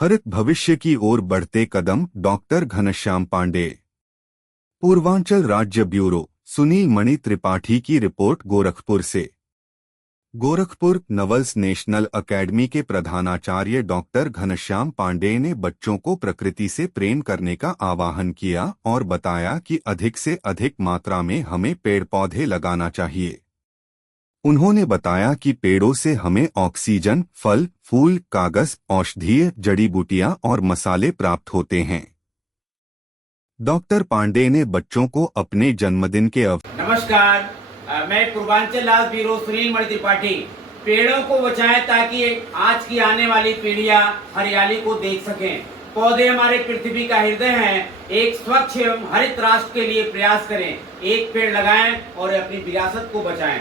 हरित भविष्य की ओर बढ़ते कदम, डॉक्टर घनश्याम पांडे। पूर्वांचल राज्य ब्यूरो, सुनील मणि त्रिपाठी की रिपोर्ट, गोरखपुर से। गोरखपुर नवल्स नेशनल एकेडमी के प्रधानाचार्य डॉक्टर घनश्याम पांडे ने बच्चों को प्रकृति से प्रेम करने का आह्वान किया और बताया कि अधिक से अधिक मात्रा में हमें पेड़ पौधे लगाना चाहिए। उन्होंने बताया कि पेड़ों से हमें ऑक्सीजन, फल, फूल, कागज, औषधीय जड़ी बूटियां और मसाले प्राप्त होते हैं। डॉक्टर पांडे ने बच्चों को अपने जन्मदिन के नमस्कार, मैं पूर्वांचल राज्य ब्यूरो सुनील मणि त्रिपाठी। पेड़ों को बचाएं ताकि आज की आने वाली पीढ़ियां हरियाली को देख सकें। पौधे हमारे पृथ्वी का हृदय हैं। एक स्वच्छ एवं हरित राष्ट्र के लिए प्रयास करें। एक पेड़ लगाएं और अपनी विरासत को बचाएं।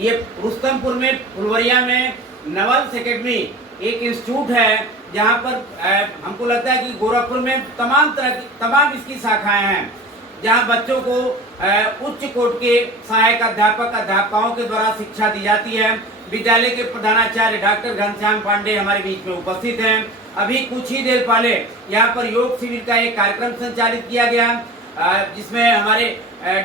ये रुस्तमपुर में फुलवरिया में नवल्स एकेडमी एक इंस्टीट्यूट है, जहाँ पर हमको लगता है कि गोरखपुर में तमाम इसकी शाखाएं हैं, जहाँ बच्चों को उच्च कोटि के सहायक अध्यापकों के द्वारा शिक्षा दी जाती है। विद्यालय के प्रधानाचार्य डॉक्टर घनश्याम पांडे हमारे बीच में उपस्थित हैं। अभी कुछ ही देर पहले यहाँ पर योग शिविर का एक कार्यक्रम संचालित किया गया, जिसमें हमारे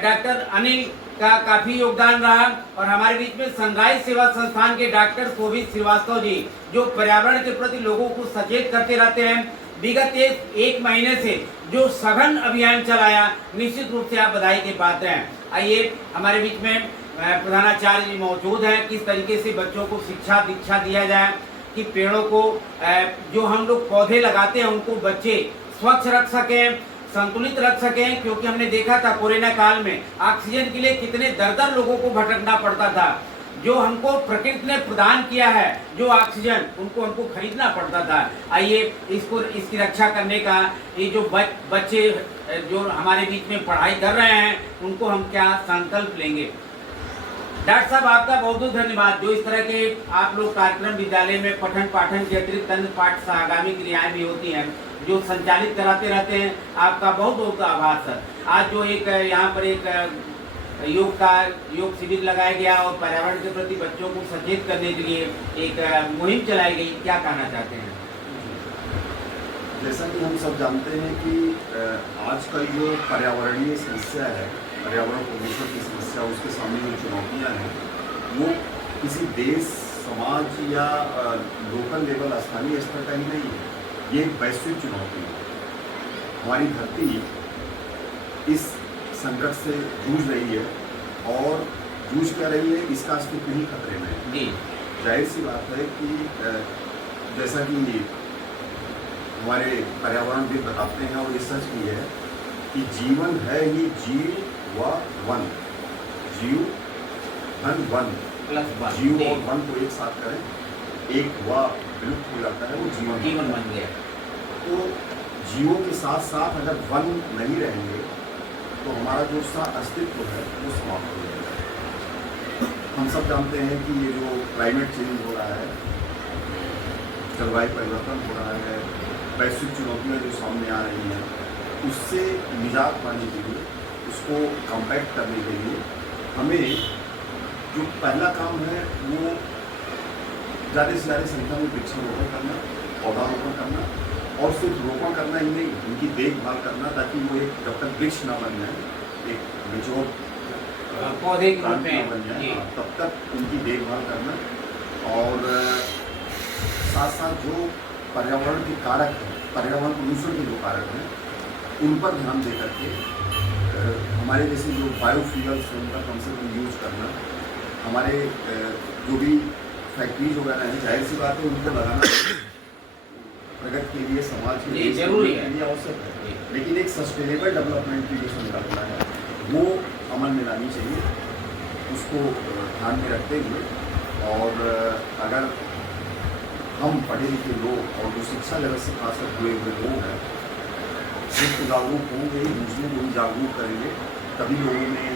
डॉक्टर अनिल का काफी योगदान रहा और हमारे बीच में सनराइज सेवा संस्थान के डॉक्टर शोभित श्रीवास्तव जी, जो पर्यावरण के प्रति लोगों को सचेत करते रहते हैं। विगत एक महीने से जो सघन अभियान चलाया, निश्चित रूप से आप बधाई के पात्र हैं। आइए, हमारे बीच में प्रधानाचार्य जी मौजूद हैं। किस तरीके से बच्चों को शिक्षा दीक्षा दिया जाए कि पेड़ों को, जो हम लोग पौधे लगाते हैं, उनको बच्चे स्वच्छ रख सकें, संतुलित रख सकें। क्योंकि हमने देखा था कोरोना काल में ऑक्सीजन के लिए कितने दर लोगों को भटकना पड़ता था। जो हमको प्रकृति ने प्रदान किया है, जो ऑक्सीजन, उनको हमको खरीदना पड़ता था। आइए, इसकी रक्षा करने का ये जो बच्चे जो हमारे बीच में पढ़ाई कर रहे हैं, उनको हम क्या संकल्प लेंगे। डॉक्टर साहब, आपका बहुत बहुत धन्यवाद। जो इस तरह के आप लोग कार्यक्रम विद्यालय में पठन पाठन के अतिरिक्त अन्य पाठ आगामी क्रियाएं भी होती हैं, जो संचालित कराते रहते हैं, आपका बहुत बहुत आभार सर। आज जो एक यहाँ पर एक योग शिविर लगाया गया और पर्यावरण के प्रति बच्चों को सचेत करने के लिए एक मुहिम चलाई गई, क्या कहना चाहते हैं? जैसा कि हम सब जानते हैं कि आजकल जो पर्यावरणीय समस्या है, पर्यावरण प्रदूषण की समस्या, उसके सामने जो चुनौतियां हैं, वो किसी देश, समाज या लोकल लेवल, स्थानीय स्तर का ही नहीं है। ये एक वैश्विक चुनौती है। हमारी धरती इस संकट से जूझ रही है और जूझ क्या रही है, इसका अस्तित्व ही खतरे में है। जाहिर सी बात है कि जैसा कि हमारे पर्यावरणविद बताते हैं, और ये सच भी है कि जीवन है ही जीव व वन, जीव धन वन प्लस वन, जीव और वन को एक साथ करें, एक व विलुप्त हो जाता है, वो जीवन बन गया। तो जीवों के साथ साथ अगर वन नहीं रहेंगे तो हमारा जो सा अस्तित्व है वो समाप्त हो जाएगा। हम सब जानते हैं कि ये जो क्लाइमेट चेंज हो रहा है, जलवायु परिवर्तन हो रहा है, वैश्विक चुनौतियाँ जो सामने आ रही हैं, उससे निजात पाने के लिए, उसको कॉम्पैक्ट करने के लिए हमें जो पहला काम है वो ज़्यादा से ज़्यादा संख्या में वृक्षारोपण करना, पौधारोपण करना, और सिर्फ रोपण करना ही नहीं, उनकी देखभाल करना, ताकि वो एक जब तक वृक्ष ना बन जाए, एक मेच्योर पौधे के रूप ना में बन जाए, तब तक उनकी देखभाल करना। और साथ साथ जो पर्यावरण के कारक हैं, पर्यावरण प्रदूषण के जो कारक हैं, उन पर ध्यान दे करके हमारे जैसे जो बायोफ्यूल्स हैं उनका कम से कम यूज करना। हमारे जो भी फैक्ट्रीज वगैरह हैं, जाहिर सी बात है उनको लगाना प्रगति के लिए, समाज के लिए जरूरी है, आवश्यक है। लेकिन एक सस्टेनेबल डेवलपमेंट की जो संकल्पना है वो अमल में लानी चाहिए, उसको ध्यान में रखते हुए। और अगर हम पढ़े लिखे लोग और जो शिक्षा लेवल से खासकर हुए लोग हैं, सिर्फ जागरूक होंगे, दूसरों को भी जागरूक करेंगे, तभी लोगों में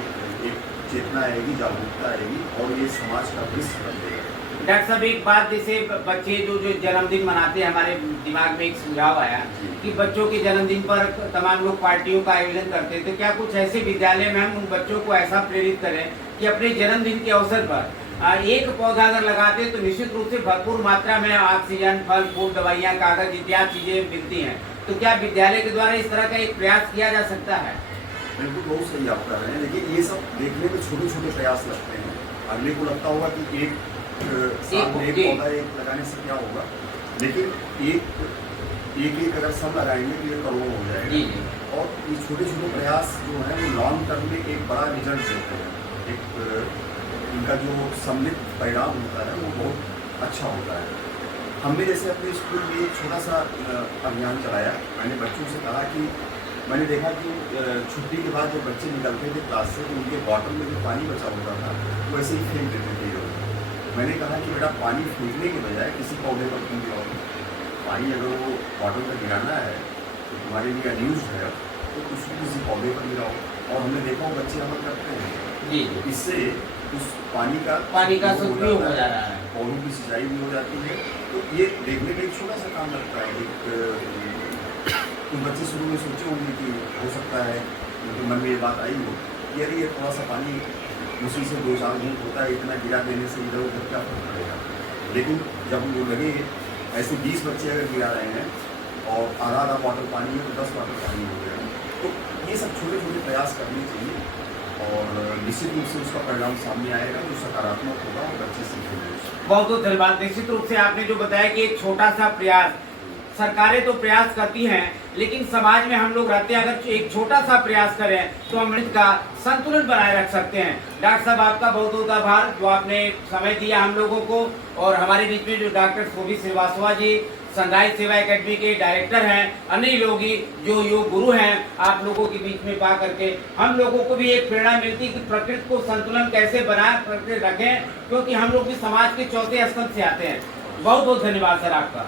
एक चेतना आएगी, जागरूकता आएगी और ये समाज का भविष्य बन जाएगा। डॉक्टर साहब, एक बात, जैसे बच्चे जो जन्मदिन मनाते हैं, हमारे दिमाग में एक सुझाव आया कि बच्चों के जन्मदिन पर तमाम लोग पार्टियों का आयोजन करते हैं, तो क्या कुछ ऐसे विद्यालय में हम उन बच्चों को ऐसा प्रेरित करें कि अपने जन्मदिन के अवसर पर एक पौधा अगर लगाते हैं तो निश्चित रूप से भरपूर मात्रा में ऑक्सीजन, फल फूल, दवाइयाँ, कागज इत्यादि चीजें मिलती हैं। तो क्या विद्यालय के द्वारा इस तरह का एक प्रयास किया जा सकता है? बिल्कुल बहुत सही आप कर रहे हैं, लेकिन ये सब देखने में छोटे छोटे प्रयास लगते हैं। अगले को लगता होगा कि एक साल में एक पौधा एक लगाने से क्या होगा, लेकिन एक अगर सब लगाएंगे तो ये करोड़ों हो जाएगा। और ये छोटे छोटे प्रयास जो है वो लॉन्ग टर्म में एक बड़ा रिजल्ट देते हैं। एक इनका जो सम्मिलित परिणाम होता है वो बहुत अच्छा होता है। हमने जैसे अपने स्कूल में एक छोटा सा अभियान चलाया। मैंने बच्चों से कहा कि मैंने देखा कि छुट्टी के बाद जब बच्चे निकलते थे क्लास से तो उनके बॉटल में जो पानी बचा होता था वो ऐसे ही फेंक देते थे लोग। मैंने कहा कि बेटा पानी फेंकने के बजाय किसी पौधे पर क्यों गिराओ। पानी अगर वो बॉटल में गिराना है तो तुम्हारे लिए अनयूज है तो उसको किसी पौधे पर गिराओ। और हमने देखा वो बच्चे अमल करते हैं जी। इससे उस पानी का सदुपयोग हो जा रहा है, पौधों की सिंचाई भी हो जाती है। तो ये देखने में एक छोटा सा काम लगता है। तो बच्चे शुरू में सोचे होंगे कि हो सकता है उनके मन में ये बात आई हो कि अरे ये थोड़ा सा पानी उसी से 2-4 घूंट होता है, इतना गिरा देने से इधर उधर क्या फर्क पड़ेगा। लेकिन जब वो लगे ऐसे 20 बच्चे अगर गिरा रहे हैं और आधा बॉटल पानी है तो 10 बॉटल पानी हो गया। तो ये सब छोटे छोटे प्रयास करने चाहिए और निश्चित रूप से उसका परिणाम सामने आएगा जो सकारात्मक होगा और बच्चे सीखेंगे। बहुत बहुत धन्यवाद। निश्चित रूप से आपने जो बताया कि एक छोटा सा प्रयास, सरकारें तो प्रयास करती हैं लेकिन समाज में हम लोग रहते हैं, अगर एक छोटा सा प्रयास करें तो हम इसका संतुलन बनाए रख सकते हैं। डॉक्टर साहब आपका बहुत बहुत आभार जो आपने समय दिया हम लोगों को। और हमारे बीच में जो डॉक्टर शोभित श्रीवास्तव जी सनराइज सेवा एकेडमी के डायरेक्टर हैं, अन्य लोग जो योग गुरु हैं, आप लोगों के बीच में पा करके हम लोगों को भी एक प्रेरणा मिलती कि प्रकृति को संतुलन कैसे बनाए प्रकृति रखें, क्योंकि हम लोग भी समाज के चौथे स्तंभ से आते हैं। बहुत बहुत धन्यवाद सर आपका।